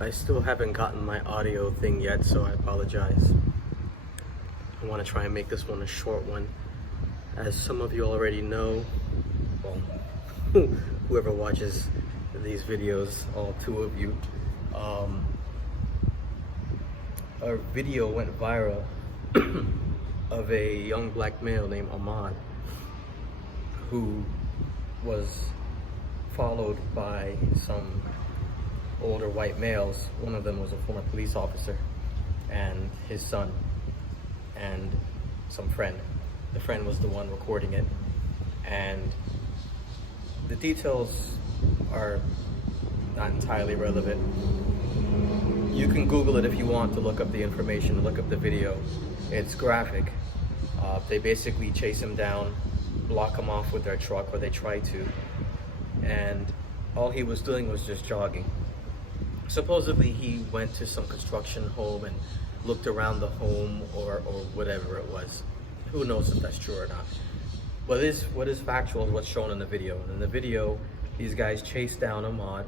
I still haven't gotten my audio thing yet, so I apologize. I want to try and make this one a short one. As some of you already know, well, whoever watches these videos, all two of you, a video went viral of a young black male named Ahmad who was followed by some older white males. One of them was a former police officer and his son and some friend. The friend was the one recording it, and the details are not entirely relevant. You can Google it if you want to look up the information, look up the video. It's graphic. They basically chase him down, block him off with their truck, or they try to, and all he was doing was just jogging. Supposedly he went to some construction home and looked around the home or whatever it was. Who knows if that's true or not. What is factual is what's shown in the video. And in the video, these guys chased down Ahmad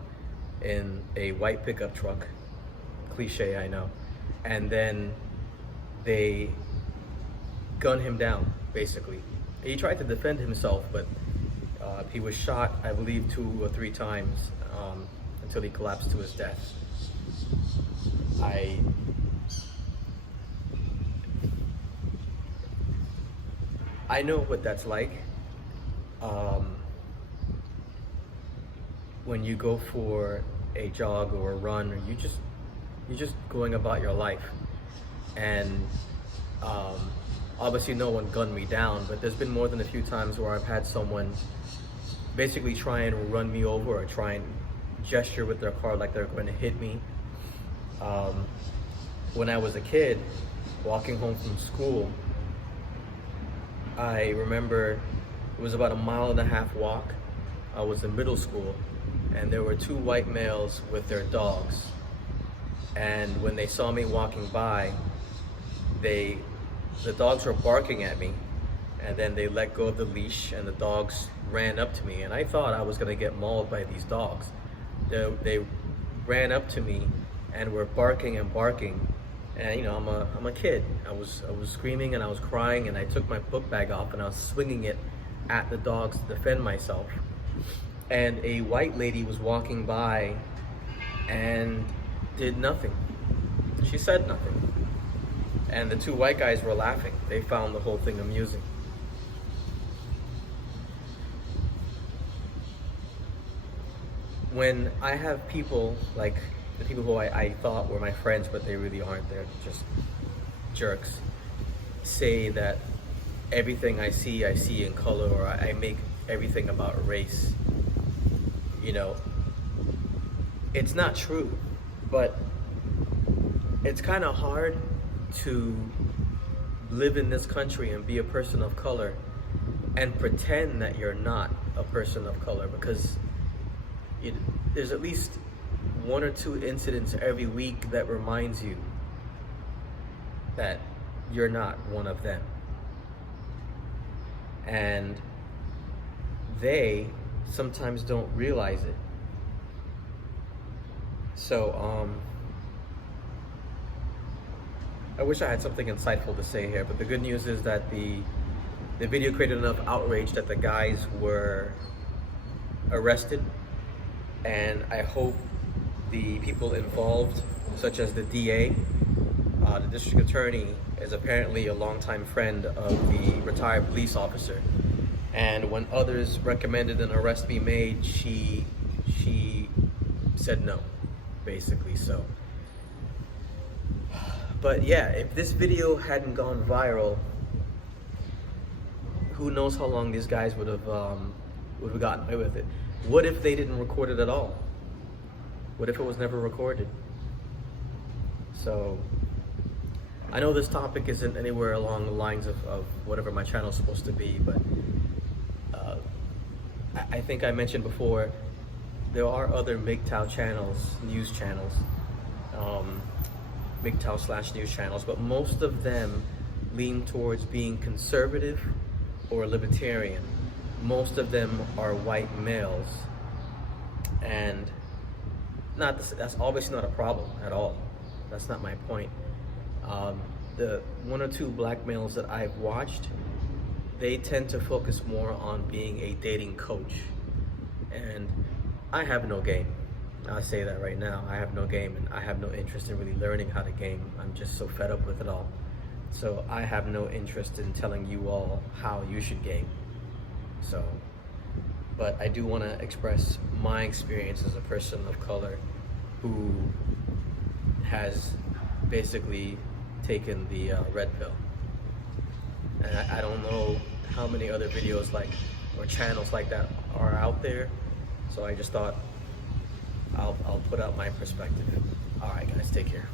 in a white pickup truck. Cliche, I know. And then they gunned him down, basically. He tried to defend himself, but he was shot, I believe, 2 or 3 times until he collapsed to his death. I know what that's like. When you go for a jog or a run, or you're just going about your life, and obviously no one gunned me down, but there's been more than a few times where I've had someone basically try and run me over or try and gesture with their car like they're going to hit me. When I was a kid, walking home from school, I remember it was about a 1.5 mile walk. I was in middle school, and there were 2 white males with their dogs. And when they saw me walking by, the dogs were barking at me, and then they let go of the leash, and the dogs ran up to me, and I thought I was gonna get mauled by these dogs. They ran up to me and were barking and barking, and you know, I'm a kid. I was screaming and I was crying, and I took my book bag off and I was swinging it at the dogs to defend myself. And a white lady was walking by and did nothing. She said nothing. And the 2 white guys were laughing. They found the whole thing amusing. When I have people, like the people who I thought were my friends, but they really aren't, they're just jerks, say that everything I see in color, or I make everything about race, you know, it's not true. But it's kind of hard to live in this country and be a person of color and pretend that you're not a person of color, because there's at least 1 or 2 incidents every week that reminds you that you're not one of them. And they sometimes don't realize it. So I wish I had something insightful to say here, but the good news is that the video created enough outrage that the guys were arrested, and I hope the people involved, such as the DA, the district attorney, is apparently a longtime friend of the retired police officer, and when others recommended an arrest be made, she said no, basically. So, but yeah, if this video hadn't gone viral, who knows how long these guys would have gotten away with it. What if they didn't record it at all? What if it was never recorded? So I know this topic isn't anywhere along the lines of whatever my channel is supposed to be, but I think I mentioned before, there are other MGTOW channels, news channels, MGTOW/news channels, but most of them lean towards being conservative or libertarian. Most of them are white males, and That's obviously not a problem at all. That's not my point. The one or two black males that I've watched, they tend to focus more on being a dating coach, and I have no game. I'll say that right now. I have no game, and I have no interest in really learning how to game. I'm just so fed up with it all. So I have no interest in telling you all how you should game. So, but I do want to express my experience as a person of color who has basically taken the red pill. And I don't know how many other videos or channels like that are out there. So I just thought I'll put out my perspective. All right, guys, take care.